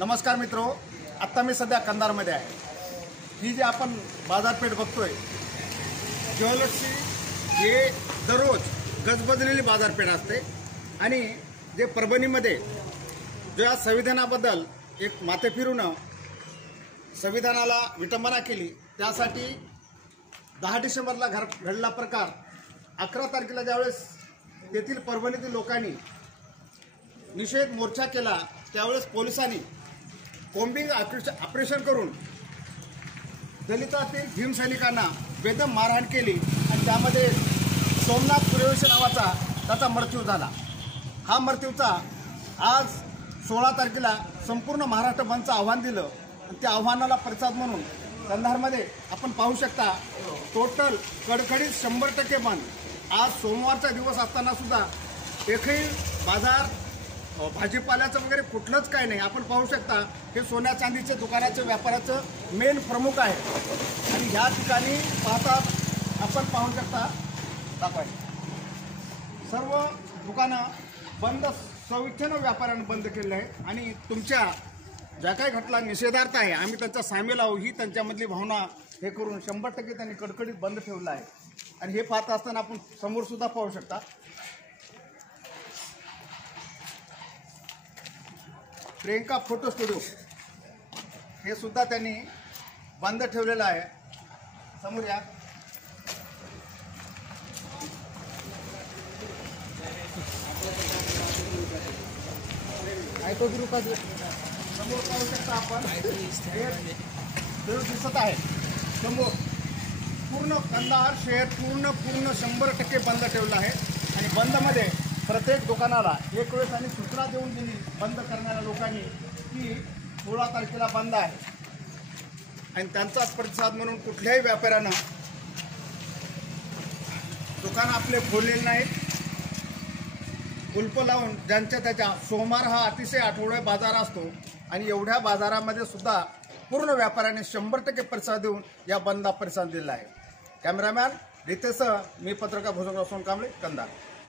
नमस्कार मित्रो, आत्ता मी सध्या कंधारमध्ये आहे। ही जी आपण बाजारपेठ बघतोय ज्वेलर्सची, हे दररोज गजबजलेली बाजारपेठ असते आणि जे परभणीमध्ये ज्या संविधानाबद्दल एक माथे फिरून संविधानाला विटंबना केली, त्यासाठी 10 डिसेंबरला घडला प्रकार, 11 तारखेला ज्यावेळेस तेथील परभणीतील लोकांनी निषेध मोर्चा केला, त्यावेळेस पोलिसांनी कॉम्बिंग ऑपरेशन करून दलितातील भीमसैनिकांना बेदम मारहाण केली आणि त्यामध्ये सोमनाथ सूर्यवंशी नावाचा त्याचा मृत्यू झाला। हा मृत्यूचा आज 16 तारखेला संपूर्ण महाराष्ट्र बंदचं आव्हान दिलं आणि त्या आव्हानाला प्रतिसाद म्हणून कंधारमध्ये आपण पाहू शकता टोटल कडकडीत 100% बंद। आज सोमवारचा दिवस असताना सुद्धा एकही बाजार भाजीपाल्याचं वगैरे कुठलंच काय नाही। आपण पाहू शकता हे सोन्या चांदीचे दुकानाचे व्यापाराचं मेन प्रमुख आहे आणि ह्या ठिकाणी पाहता आपण पाहू शकता सर्व दुकानं बंद, 94 व्यापाऱ्यांनी बंद केलेलं आहे आणि तुमच्या ज्या काही घटना निषेधार्थ आहे आम्ही त्यांचा सामील आहोत ही त्यांच्यामधली भावना हे करून 100% त्यांनी कडकडीत बंद ठेवलं आहे। आणि हे पाहत असताना आपण समोर सुद्धा पाहू शकता प्रियंका फोटो स्टुडिओ हे सुद्धा त्यांनी बंद ठेवलेलं आहे। समोर या, समोर पाहू शकता आपण दिसत आहे समोर पूर्ण कंधार शहर पूर्ण 100% बंद ठेवलं आहे आणि बंदमध्ये प्रत्येक दुकानाला एक वेळेस आणि सूचना देऊन दिली बंद करणाऱ्या लोकांनी की 16 तारखेला बंद आहे आणि त्यांचाच प्रतिसाद म्हणून कुठल्याही व्यापाऱ्यानं दुकान आपले खोललेले नाहीत। कुलप लावून ज्यांच्या त्याच्या सोमवार हा अतिशय आठवडा बाजार असतो आणि एवढ्या बाजारामध्ये सुद्धा पूर्ण व्यापाऱ्याने 100% प्रतिसाद देऊन या बंदला प्रतिसाद दिला आहे। कॅमेरामॅन रितेशसह मी पत्रकार भूषणराव सोनकांबळे, कंधार।